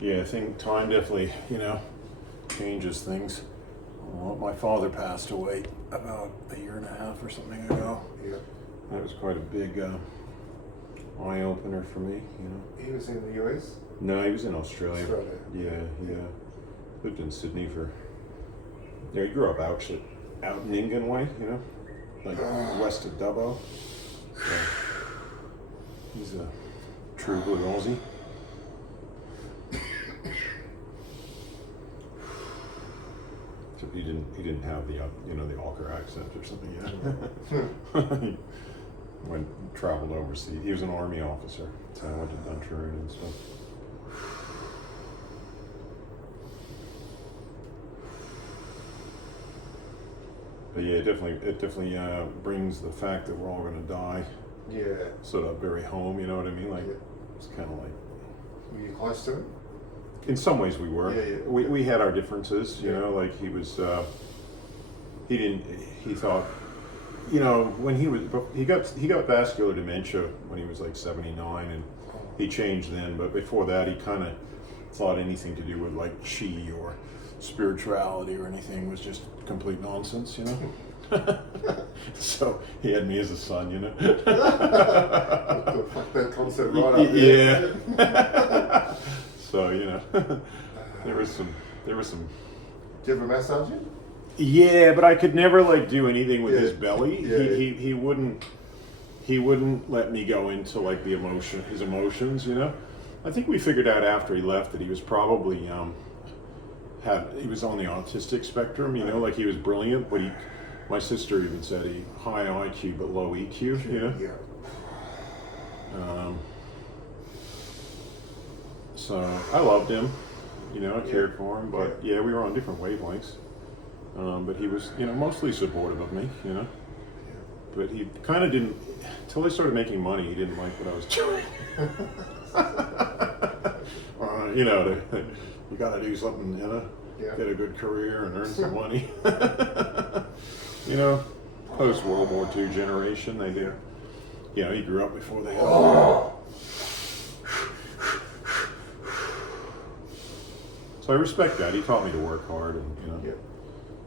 Yeah, I think time definitely, changes things. Well, my father passed away about a year and a half or something ago. Yeah. That was quite a big eye opener for me, He was in the US? No, he was in Australia. Australia. Yeah. Lived in Sydney for. Yeah, he grew up actually out in Ingan way, like west of Dubbo. So he's a true blue Aussie. Except he didn't have the the Aucker accent or something yet. He traveled overseas. He was an army officer, so I went to Duntroon and stuff. But yeah, it definitely brings the fact that we're all going to die. Yeah. Sort of very home, you know what I mean? Like it's kind of like. Were you close to him? In some ways, we were. Yeah. We had our differences, Like he was. He thought. When he got vascular dementia when he was like 79, and he changed then. But before that, he kind of thought anything to do with like chi or spirituality or anything was just complete nonsense, So he had me as a son, Fuck that concept right up there. Yeah. So there was some. Did you ever massage him? Yeah, but I could never like do anything with his belly. Yeah. He wouldn't let me go into like his emotions. I think we figured out after he left that he was probably he was on the autistic spectrum. Like he was brilliant, but my sister even said he high IQ but low EQ. Yeah. So I loved him. I cared for him, but we were on different wavelengths. But he was, mostly supportive of me, But he kind of didn't, until I started making money, he didn't like what I was doing. You got to do something, get a good career and earn some money. Post World War II generation, they do. He grew up before they had. So I respect that. He taught me to work hard, and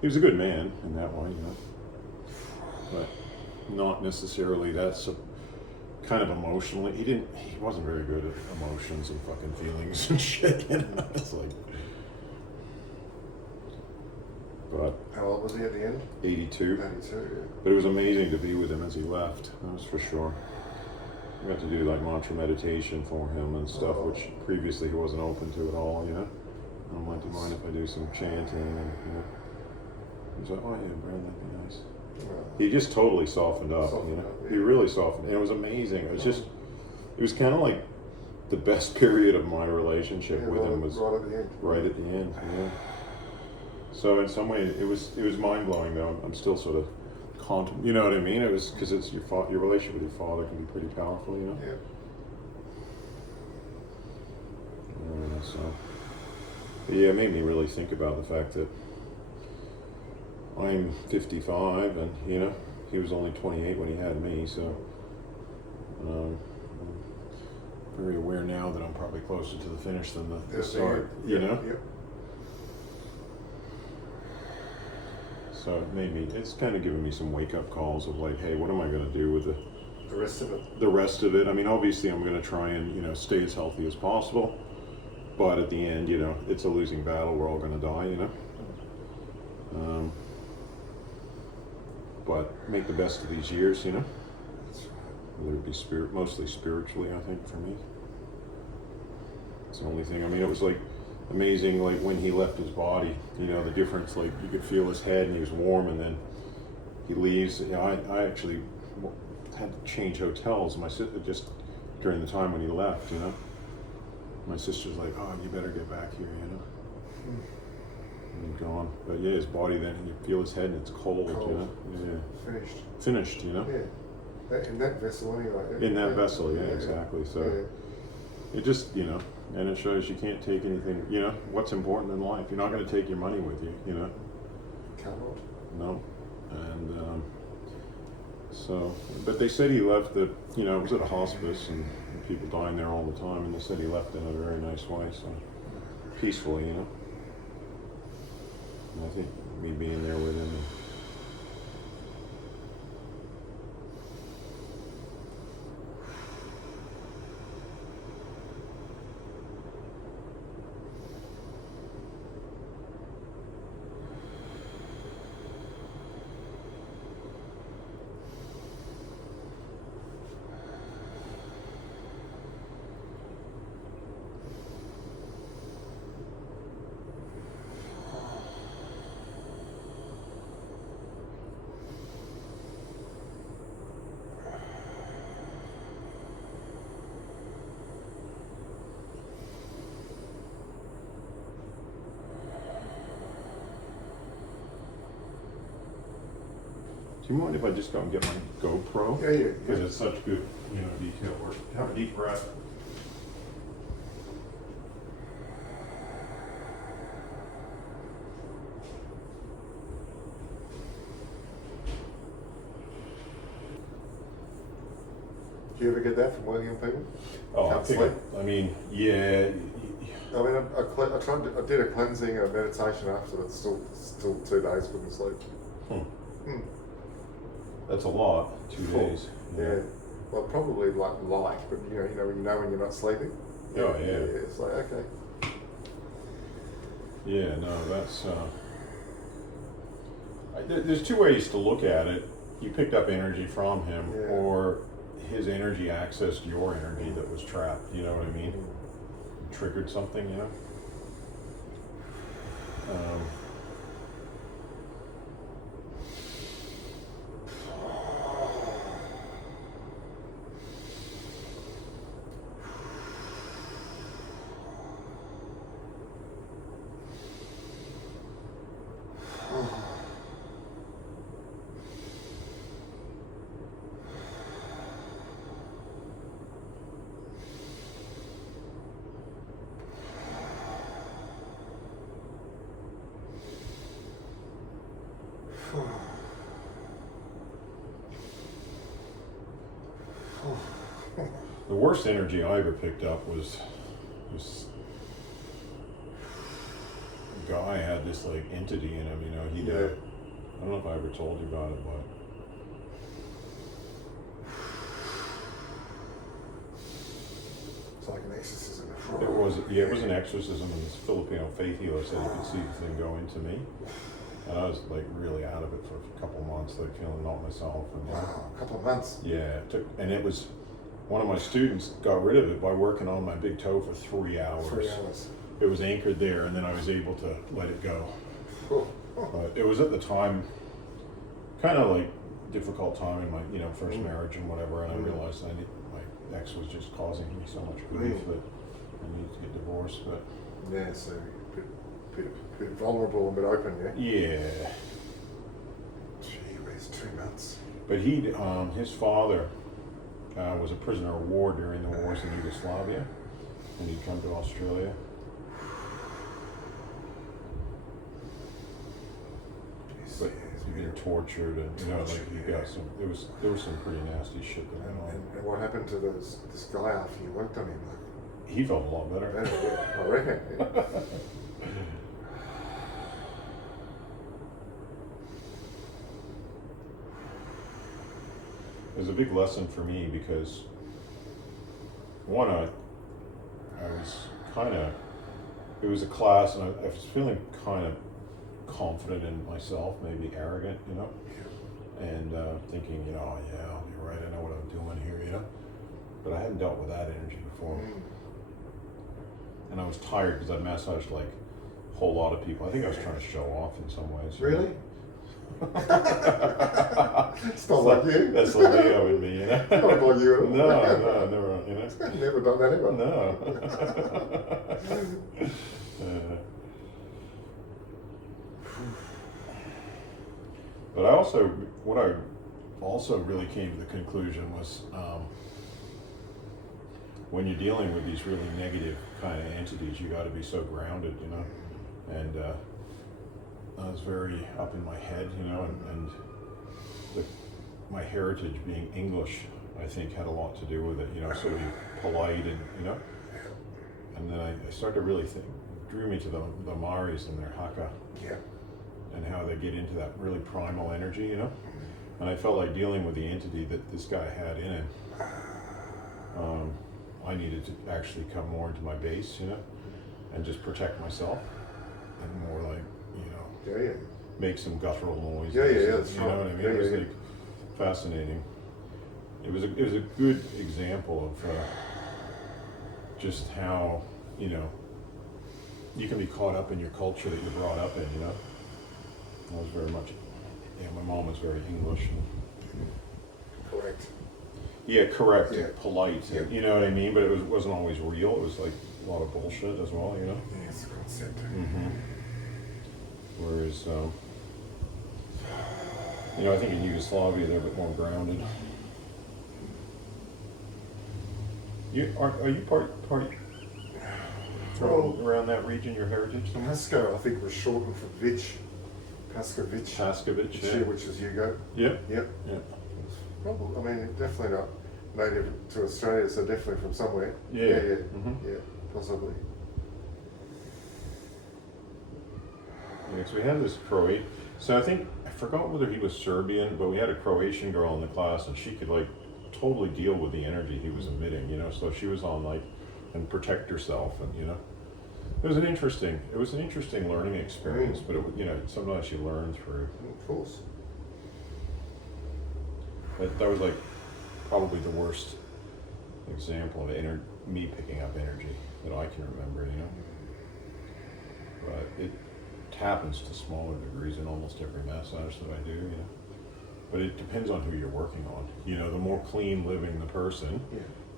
he was a good man in that way, but not necessarily that's kind of emotionally. He wasn't very good at emotions and fucking feelings and shit. It's like. But how old was he at the end? 82. 82, yeah. But it was amazing to be with him as he left. That was for sure. We got to do like mantra meditation for him and stuff, which previously he wasn't open to at all. I'm like, do you mind if I do some chanting? And he's like, oh yeah, Brad, that'd be nice. He just totally softened up. He really softened, and it was amazing. It was kind of like the best period of my relationship with him was right at the end. Right at the end. Yeah. So in some way, it was mind blowing though. I'm still sort of you know what I mean? It was because it's your relationship with your father can be pretty powerful, Yeah. So it made me really think about the fact that I'm 55 and he was only 28 when he had me, so I'm very aware now that I'm probably closer to the finish than the start, Yeah. So it's kind of given me some wake-up calls of like, hey, what am I going to do with the rest of it? The rest of it. I mean, obviously I'm going to try and, stay as healthy as possible, but at the end, it's a losing battle. We're all going to die, but make the best of these years, Whether it be mostly spiritually, I think, for me. It's the only thing. I mean, it was like amazing, like when he left his body, the difference, like you could feel his head and he was warm, and then he leaves. I actually had to change hotels. My sister, just during the time when he left, my sister's like, oh, you better get back here, And he's gone. But yeah, his body then, you feel his head and it's cold. Yeah. Finished, Yeah. In that vessel anyway. In that vessel, yeah, exactly. So it just, and it shows you can't take anything, what's important in life. You're not going to take your money with you, Cannot. No. And so, but they said he left it was at a hospice and people dying there all the time, and they said he left in a very nice way, so peacefully, you know. And I think me being there with him. Do you mind if I just go and get my GoPro? Yeah. Because it's such good, detail work. Have a deep breath. Do you ever get that from working on people? Oh, Can't I think, sleep? I mean, yeah. I mean, I did a cleansing, a meditation after that. Still 2 days couldn't sleep. That's a lot, 2 days. Yeah. Well, probably like light, but when you're not sleeping. Oh, yeah. It's like, okay. Yeah, no, that's, there's 2 ways to look at it. You picked up energy from him, Yeah. or his energy accessed your energy that was trapped, you know what I mean? Triggered something, you know? The worst energy I ever picked up was this guy had this like entity in him, he Yeah. I don't know if I ever told you about it, but It's like an exorcism. it was an exorcism, and this Filipino faith healer said he could see the thing go into me. And I was like really out of it for a couple months, like feeling not myself. And Wow, a couple of months. yeah, it was one of my students got rid of it by working on my big toe for 3 hours. 3 hours. It was anchored there, and then I was able to let it go. Oh. But it was at the time kind of like difficult time in my first marriage and whatever, and I realized my ex was just causing me so much grief that I needed to get divorced. But Yeah, so bit vulnerable and a bit open, yeah? yeah. Gee whiz, 2 months. But his father was a prisoner of war during the wars in Yugoslavia, and he'd come to Australia. But he'd been tortured, and there was some pretty nasty shit that went on. And what happened to this guy after you worked on him? He felt a lot better. I reckon. Yeah. It was a big lesson for me because one, I was it was a class, and I was feeling kind of confident in myself, maybe arrogant, and thinking, oh yeah, I'll be right, I know what I'm doing here, but I hadn't dealt with that energy before. And I was tired because I massaged like a whole lot of people. I think I was trying to show off in some ways. Really? It's not like you. That's the Leo in me, Not like you at all. No, never, Never done that ever. No. But what I also really came to the conclusion was when you're dealing with these really negative kind of entities, you got to be so grounded, and I was very up in my head, and my heritage being English, I think, had a lot to do with it, so being polite and then I started to really drew me to the Maoris and their haka. Yeah. And how they get into that really primal energy, you know? And I felt like dealing with the entity that this guy had in him. I needed to actually come more into my base, you know, and just protect myself, and more like, you know, make some guttural noise. That's you know what I mean? It was like fascinating. It was a good example of just how, you know, you can be caught up in your culture that you're brought up in, you know. I was very much, my mom was very English. Correct. Yeah, correct, Yeah. polite, Yeah. you know what I mean? But it wasn't always real. It was like a lot of bullshit as well, you know? Yeah, it's a concept. Mm-hmm. Whereas, you know, I think in Yugoslavia they're a bit more grounded. Are you part from around that region, your heritage somewhere? Pasco, I think, was shortened for Vich. Paskovich. Paskovich, yeah. Which is Yugo. Yep. Yep. Yeah. Probably, I mean, definitely not native to Australia, so definitely from somewhere. Yeah. Yeah, Mm-hmm. yeah, possibly. Yeah, so we had this Croatian. So I forgot whether he was Serbian, but we had a Croatian girl in the class, and she could like totally deal with the energy he was emitting, you know. So she was on like and protect herself, and you know, it was an interesting learning experience. But it, you know, sometimes you learn through. Of course. That was like probably the worst example of me picking up energy that I can remember, you know. But it happens to smaller degrees in almost every massage that I do, you know. But it depends on who you're working on. You know, the more clean living the person,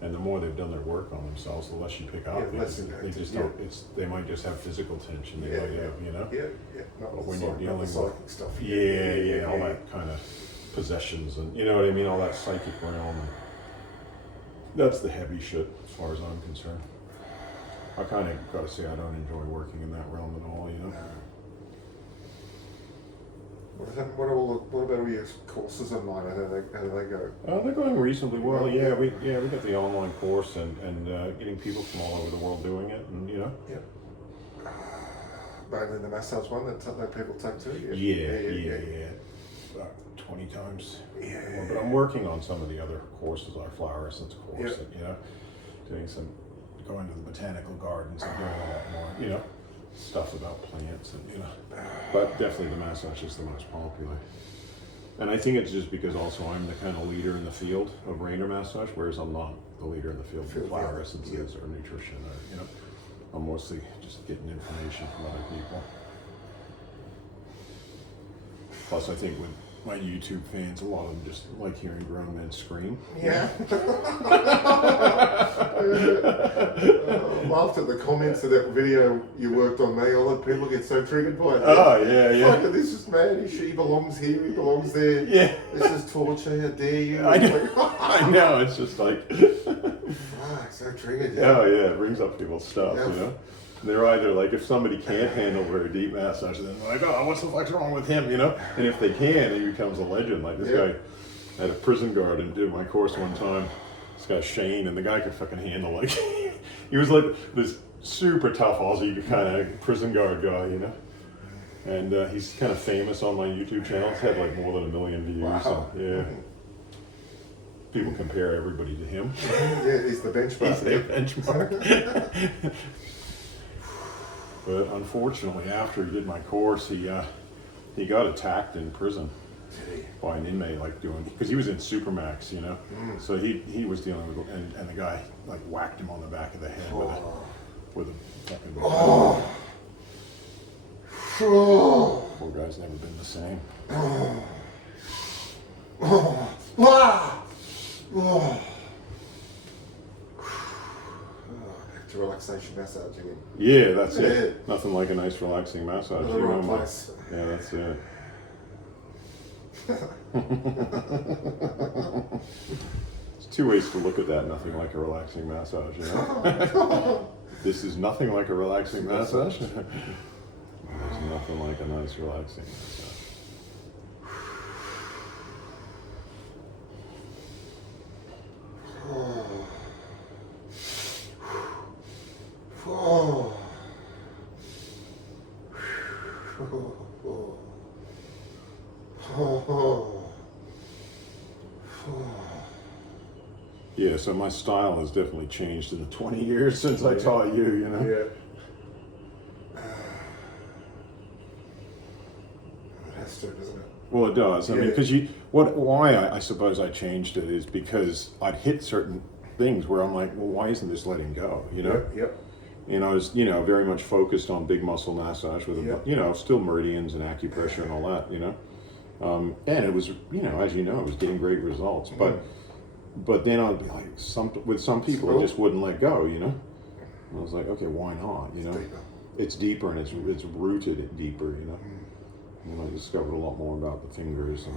and the more they've done their work on themselves, the less you pick up. They just don't. They might just have physical tension. They might have, you know. But when you're dealing with psychic stuff. all that kind of possessions and you know what I mean, all that psychic realm. And that's the heavy shit, as far as I'm concerned. I kind of got to say I don't enjoy working in that realm at all, you know. What about all your courses online? How do they go? They're going reasonably well. Yeah, we got the online course and getting people from all over the world doing it, and you know. Yeah. Mainly the massage one that people take too. Yeah. 20 times. Yeah. But I'm working on some of the other courses, our flower essence course, and, you know, going to the botanical gardens and doing a lot more, you know, stuff about plants and, you know, but definitely the massage is the most popular. And I think it's just because also I'm the kind of leader in the field of Raynor massage, whereas I'm not the leader in the field of flower essences or nutrition or, you know, I'm mostly just getting information from other people. Plus, I think with my YouTube fans, a lot of them just like hearing grown men scream. Yeah. Laughed at the comments of that video you worked on me. All the people get so triggered by it. Oh, yeah. Like, this is mad. She belongs here, he belongs there. Yeah. This is torture. How dare you? I know. It's just like. So triggered. Oh, yeah. It brings up people's stuff, you know. They're either like, if somebody can't handle very deep massage, then they're like, oh, what's the fuck's wrong with him, you know? And if they can, he becomes a legend. Like this guy at a prison guard and did my course one time. This guy Shane, and the guy could fucking handle like, he was like this super tough Aussie kind of prison guard guy, you know? And he's kind of famous on my YouTube channel. He's had like more than 1 million views. Wow. So, people compare everybody to him. Yeah, he's the benchmark. He's the benchmark. But unfortunately, after he did my course, he got attacked in prison by an inmate, like because he was in Supermax, you know. So he was dealing with, and the guy like whacked him on the back of the head with a fucking. Poor guy's never been the same. To relaxation massage again. Yeah, that's it. Nothing like a nice relaxing massage. The right place. Yeah, that's it. There's 2 ways to look at that. Nothing like a relaxing massage, you know. This is nothing like a relaxing massage. There's nothing like a nice relaxing massage. Yeah, so my style has definitely changed in the 20 years since I taught you, you know? Yeah. It has to, doesn't it? Well, it does. I mean, because why I suppose I changed it is because I'd hit certain things where I'm like, well, why isn't this letting go, you know? Yep. And I was, you know, very much focused on big muscle massage with, you know, still meridians and acupressure and all that, you know? And it was, you know, as you know, it was getting great results. But then I'd be like, with some people, it just wouldn't let go, you know? And I was like, okay, why not, you know? It's deeper and it's rooted deeper, you know? And I discovered a lot more about the fingers and